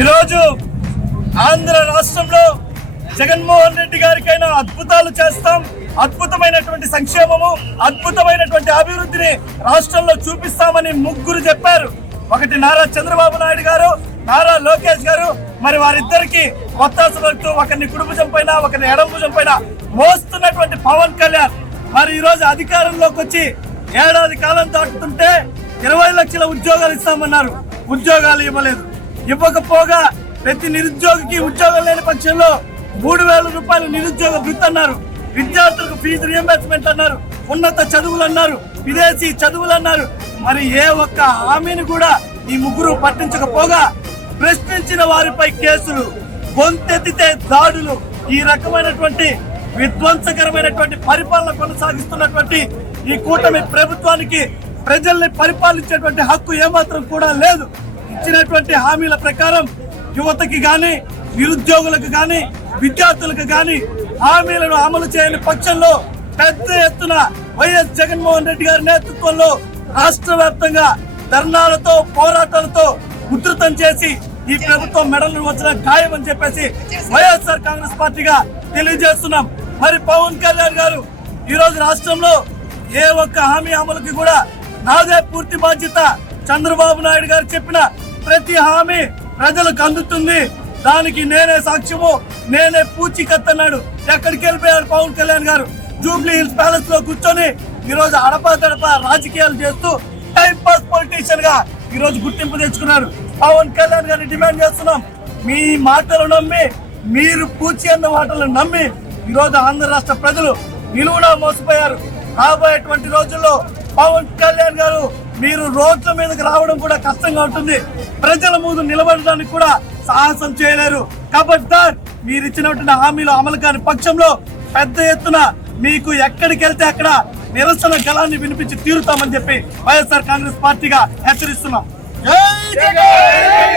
ఈరోజు ఆంధ్ర రాష్ట్రంలో జగన్మోహన్ రెడ్డి గారికైనా అద్భుతాలు చేస్తాం, అద్భుతమైనటువంటి సంక్షేమము, అద్భుతమైనటువంటి అభివృద్ధిని రాష్ట్రంలో చూపిస్తామని ముగ్గురు చెప్పారు. ఒకటి నారా చంద్రబాబు నాయుడు గారు, నారా లోకేష్ గారు. మరి వారిద్దరికి ఒత్తాసు పలుకుతూ ఒకరిని కుడి భుజం పైన ఒకరిని ఎడమ భుజం పైన మోస్తున్నటువంటి పవన్ కళ్యాణ్ మరి ఈ రోజు అధికారంలోకి వచ్చి ఏడాది కాలం దాటుతుంటే 20 లక్షల ఉద్యోగాలు ఇస్తామన్నారు. ఉద్యోగాలు ఇవ్వలేదు. ఇవ్వకపోగా ప్రతి నిరుద్యోగికి ఉద్యోగం లేని పక్షంలో 3,000 రూపాయలు నిరుద్యోగ వృత్తి అన్నారు. విద్యార్థులకు ఫీజు రియంబర్స్మెంట్ అన్నారు. ఉన్నత చదువులు అన్నారు. విదేశీ చదువులు అన్నారు. మరి ఏ ఒక్క హామీని కూడా ఈ ముగ్గురు పట్టించకపోగా ప్రశ్నించిన వారిపై కేసులు, గొంతెత్తితే దాడులు, ఈ రకమైనటువంటి విధ్వంసకరమైనటువంటి పరిపాలన కొనసాగిస్తున్నటువంటి ఈ కూటమి ప్రభుత్వానికి ప్రజల్ని పరిపాలించేటువంటి హక్కు ఏమాత్రం కూడా లేదు. ఇచ్చినటువంటి హామీల ప్రకారం యువతకి గాని, నిరుద్యోగులకు గాని, విద్యార్థులకు గాని హామీలను అమలు చేయని పక్షంలో పెద్ద ఎత్తున వైఎస్ జగన్మోహన్ రెడ్డి గారి నేతృత్వంలో రాష్ట్ర వ్యాప్తంగా ధర్నాలతో, పోరాటాలతో ఉధృతం చేసి ఈ ప్రభుత్వం మెడలు వచ్చిన ఖాయమని చెప్పేసి వైఎస్ఆర్ కాంగ్రెస్ పార్టీగా తెలియజేస్తున్నాం. మరి పవన్ కళ్యాణ్ గారు ఈ రోజు రాష్ట్రంలో ఏ ఒక్క హామీ అమలుకి కూడా నాదే పూర్తి బాధ్యత, చంద్రబాబు నాయుడు గారు చెప్పిన ప్రతి హామీ ప్రజలకు అందుతుంది, దానికి నేనే సాక్ష్యము, నేనే పూచీకత్తన్నాడు. ఎక్కడికి వెళ్ళిపోయాడు పవన్ కళ్యాణ్ గారు? జూబ్లీ హిల్స్ ప్యాలెస్ లో కూర్చొని ఈ రోజు అడపాదడపా రాజకీయాలు చేస్తూ టైం పాస్ పొలిటీషియన్ గా ఈ రోజు గుర్తింపు తెచ్చుకున్నారు. పవన్ కళ్యాణ్ గారిని డిమాండ్ చేస్తున్నాం, మీ మాటలు నమ్మి, మీరు పూచి అన్న మాటలు నమ్మి ఈ రోజు ఆంధ్ర రాష్ట్ర ప్రజలు నిలువునా మోసపోయారు. రాబోయేటువంటి రోజుల్లో పవన్ కళ్యాణ్ గారు మీరు రోడ్ల మీదకి రావడం కూడా కష్టంగా ఉంటుంది. ప్రజల ముందు నిలబడడానికి కూడా సాహసం చేయలేరు. కాబట్టి మీరు ఇచ్చినటువంటి హామీలు అమలు కాని పక్షంలో పెద్ద ఎత్తున మీకు ఎక్కడికి వెళ్తే అక్కడ నిరసన గళాన్ని వినిపించి తీరుతామని చెప్పి వైఎస్ఆర్ కాంగ్రెస్ పార్టీగా హెచ్చరిస్తున్నాం. జై జగన్!